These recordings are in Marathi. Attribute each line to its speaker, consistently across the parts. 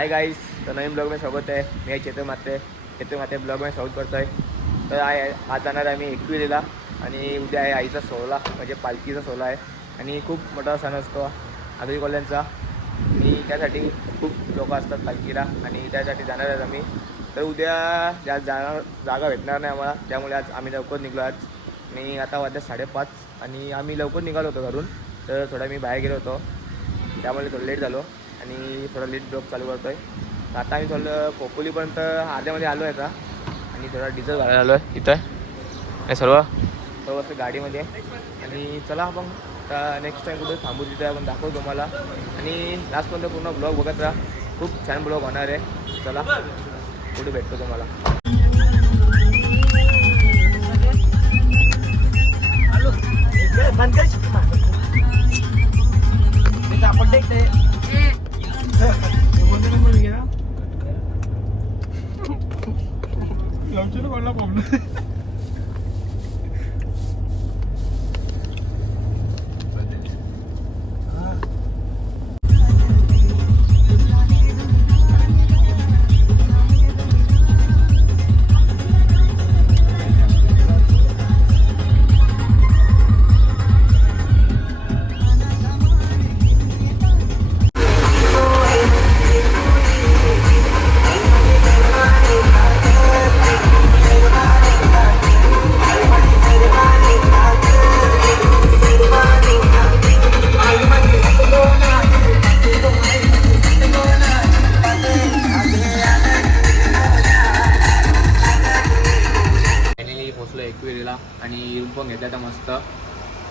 Speaker 1: हाय गाईस तर नवीन ब्लॉग में स्वागत आहे मी आहे चेतन मात्रे चेतन मात्रे ब्लॉग में स्वागत आहे तर आहे आज जाणार आहे आम्ही एकविरीला आणि उद्या आहे आईचा सोहळा म्हणजे पालखीचा सोहळा आहे आणि खूप मोठा सण असतो आगरी कॉलनीचा आणि त्यासाठी खूप लोक असतात पालखीला आणि त्यासाठी जाणार आहेत आम्ही. तर उद्या ज्या जाणार जागा भेटणार नाही आम्हाला त्यामुळे आज आम्ही लवकर निघलो आज. आणि आता वाजल्या साडेपाच आणि आम्ही लवकर निघालो होतो घरून तर थोडा मी बाहेर गेलो होतो. त्यामुळे थोडं लेट झालो. आणि थोडा लेट ब्लॉक चालू करतो आहे आता आम्ही थोडं खोपोलीपर्यंत आध्यामध्ये आलो आहे आता. आणि थोडा डिझेल घालायला आलो आहे. इथं हे सर्व. सर्व असं गाडीमध्ये आहे. आणि चला आपण आता नेक्स्ट टाईम कुठे थांबू तिथे आपण दाखवू तुम्हाला. आणि लास्टपर्यंत पूर्ण ब्लॉग बघत राहा. खूप छान ब्लॉग होणार आहे. चला कुठे भेटतो तुम्हाला. फायनली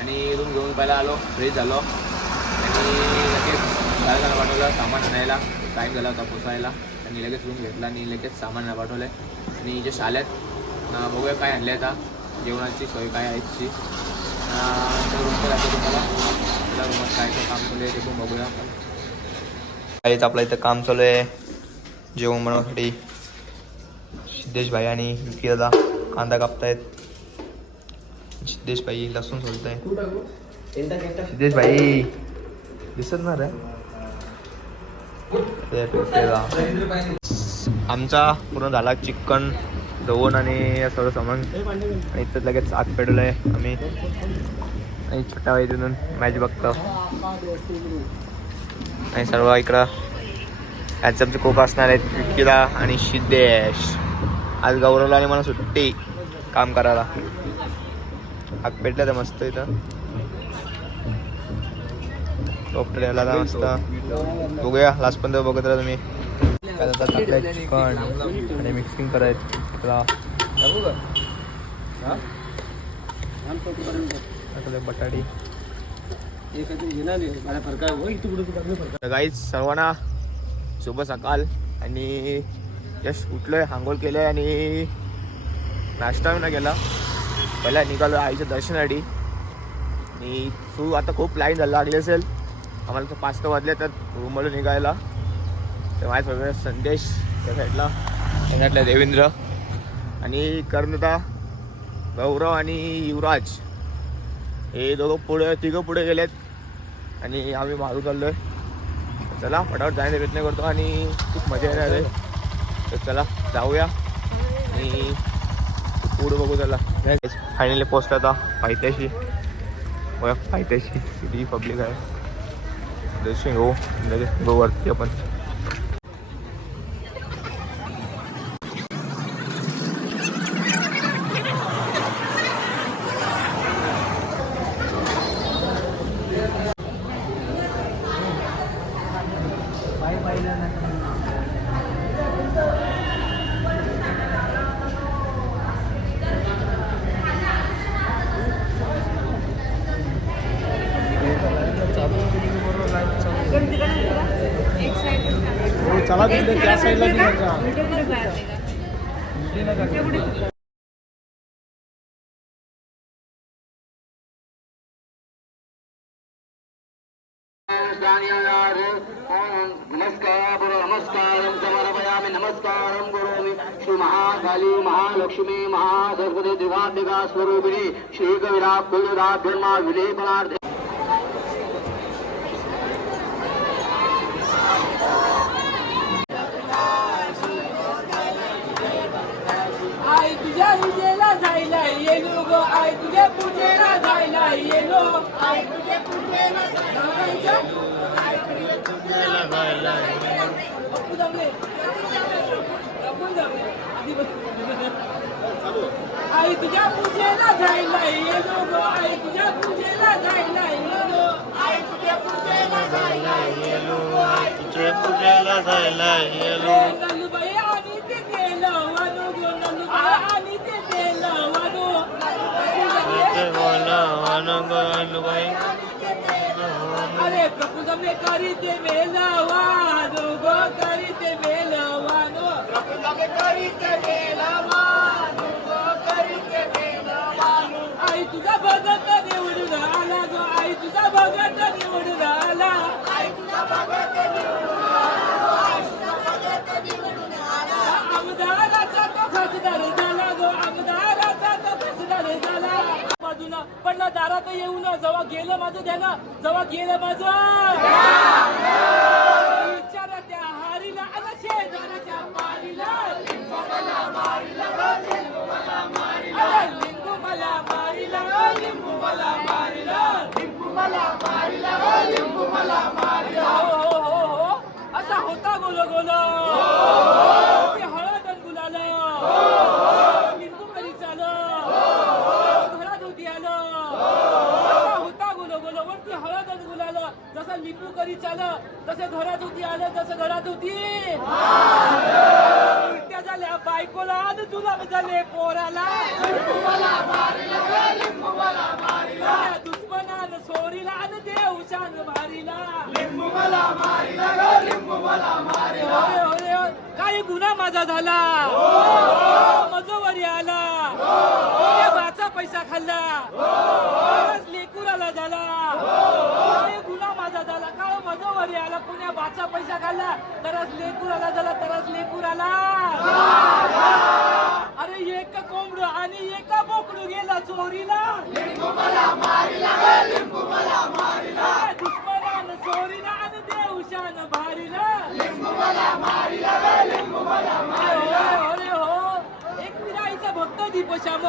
Speaker 1: आणि रूम घेऊन पहिला आलो फ्रेश झालो. आणि लगेच घराला पाठवलं सामान आणायला. टाईम झाला होता पोचायला. आणि लगेच रूम घेतला आणि लगेच सामान पाठवलं. आहे आणि जे शाळेत बघूया काय आणले आता. जेवणाची सोय काय आहे ती रूमचं जातो तुम्हाला. आपल्या रूमात काय काय काम चालू आहे ते पण बघूया आपण. काहीच आपलं इथं काम चालू आहे. जेवण बनवण्यासाठी सिद्धेश भाई आणि दादा कांदा कापतायत. सिद्धेश भाई लसूण सोलताय. सिद्धेश भाई दिसत ना रे. आमचा पूर्ण झाला चिकन धुवून आणि सगळं सामान. आणि इथं लगेच आग पेटवलं आहे आम्ही. आणि छोट्या भाई तिथून मॅच बघतो. आणि सर्व इकडं. यांचे आमचे कोक असणार आहेत विकीला आणि सिद्धेश आज गौरवला आणि मला सुट्टी. काम करायला. आग पेटल्या तर मस्त इथं. टोपटर यायला आता मस्त. बघूया लास्ट पर्यंत बघत राहा तुम्ही. काय चिकन आणि मिक्सिंग करायचं तुला बटाटी. गाईज सर्वांना शुभ सकाळ आणि जस्ट उठलोय आंघोळ केलंय आणि नाश्ता नाही केला. पहिला निघालो आईच्या दर्शनासाठी. आणि तू आता खूप लाईन झाला लागली असेल. आम्हाला तर पाच तर वाजले तर रूमला निघायला. तर माझ्यासोबत संदेश त्या साईडला त्या साईडला देवेंद्र. आणि कर्णदा गौरव आणि युवराज. हे दोघं पुढे तिघं पुढे गेलेत. आणि आम्ही मारू चाललो आहे चला फटाफट जाण्याचा प्रयत्न करतो आणि खूप मजा येणार आहे. तर चला जाऊया. आणि पुढं बघू त्याला. फायनली पोस्ट आता पायथ्याशी पायथ्याशी किती पब्लिक आहे. दर्शन घेऊ लगेच वरती आपण.
Speaker 2: चला तिकडे त्या साईडला
Speaker 3: नमस्कार नमस्कारं समर्पयामि नमस्कारं करोमि श्री महाकाली महालक्ष्मी महासरस्वती दिवादिगा स्वरूपिणी श्री कविरा कुलरा ब्रह्मा विलेपनार्थ पूजेला जायला
Speaker 4: येलो ग आई तुझे पूजेला जायला येलो. आई तुझे पूजेला जायला बापू दामले बापू दामले आधी बस आई तुझ्या पूजेला जायला येलो. ग आई तुझ्या पूजेला जायला येलो. आई तुझ्या पूजेला जायला येलो. आई
Speaker 2: तुझ्या पूजेला जायला येलो
Speaker 4: नलुबाई आणि ते गेलं वानो ग नलुबाई आणि ते गेलं वानो
Speaker 2: ते बोला वनगनुबाई
Speaker 4: अरे प्रभु તમે કરી તે મેલવાનો ગો કરી તે મેલવાનો પ્રભુ તમે કરી તે મેલવાનો ગો કરી તે મેલવાનો आई तुझा भगत निवडून आला गो आई तुझा भगत निवडून आला आई तुझा भगत बाजूला पण ना दारात ना जेव्हा गेलं माझं द्या ना जेव्हा गेलं माझं विचारा त्या हारीला आणि शेजाराच्या पारीला लिंबू मला मारीला लिंबू मला मारीला लिंबू मला मारीला लिंबू मला मारीला लिंबू मला मारीला. हो, हो हो हो हो असा होता गोल गोल ते हळद आणि गुलाल लिंबू करी चाल घरात होती आलं असा होता गोल गोल वरती हळद आणि गुलाल टिपू लिंबू करी चाल तसं घरात होती आलं तसं घरात होती. उलट्या झाल्या बायकोला आज तुला झाले पोराला. दुश्मनान सोरीला सोरीला आणि देवशान मारीला. होय, होय, होय. काही गुन्हा माझा झाला. मजोवरी आला. पैसा खाल्ला. लेकूर लेकुराला झाला. गुन्हा माझा झाला. काळ माझा वरी आला. पुण्या बाचा पैसा खाल्ला? तरच लेकुराला झाला. तरच लेकूर आला अरे एक कोंबड आणि एक बोकडू गेला चोरीला. त्या चोरीला आणि देवशान भारीला. শ্যাম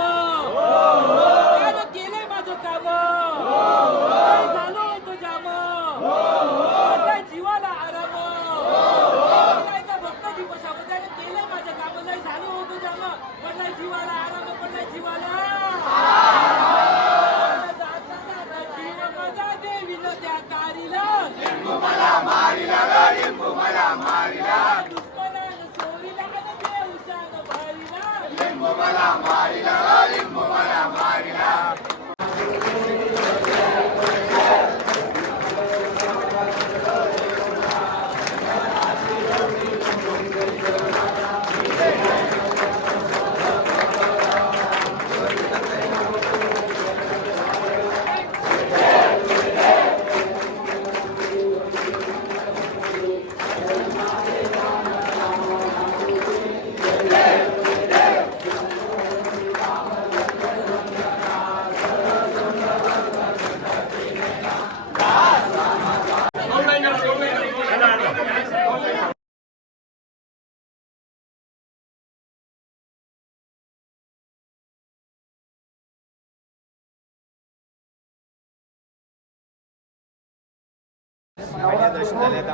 Speaker 1: महिन्यात दर्शन झाले आता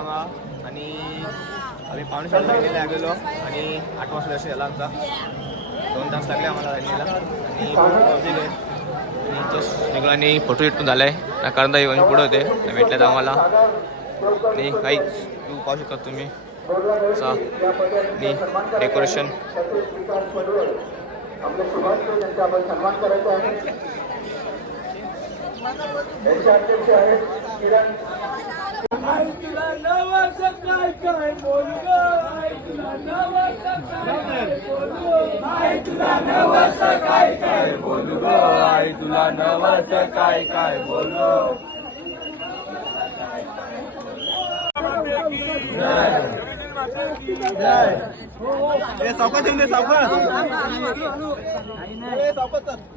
Speaker 1: आणि आम्ही पावणे सात महिन्याला गेलो आणि आठ वाजता दर्शन झाला आमचा. दोन तास लागले आम्हाला राहिलेला. आणि पब्लिक आणि जस्ट निघून आणि फोटो इटून झाला आहे कारण येऊन पुढे होते. भेटल्यात आम्हाला. आणि काही तू पाहू शकता तुम्ही. चा डेकोरेशन
Speaker 4: काय काय बोलू ग
Speaker 2: सावकाश. येऊन दे सावकाश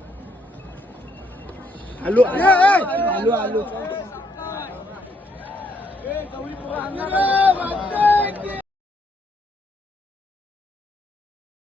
Speaker 2: आलो हॅलो हॅलो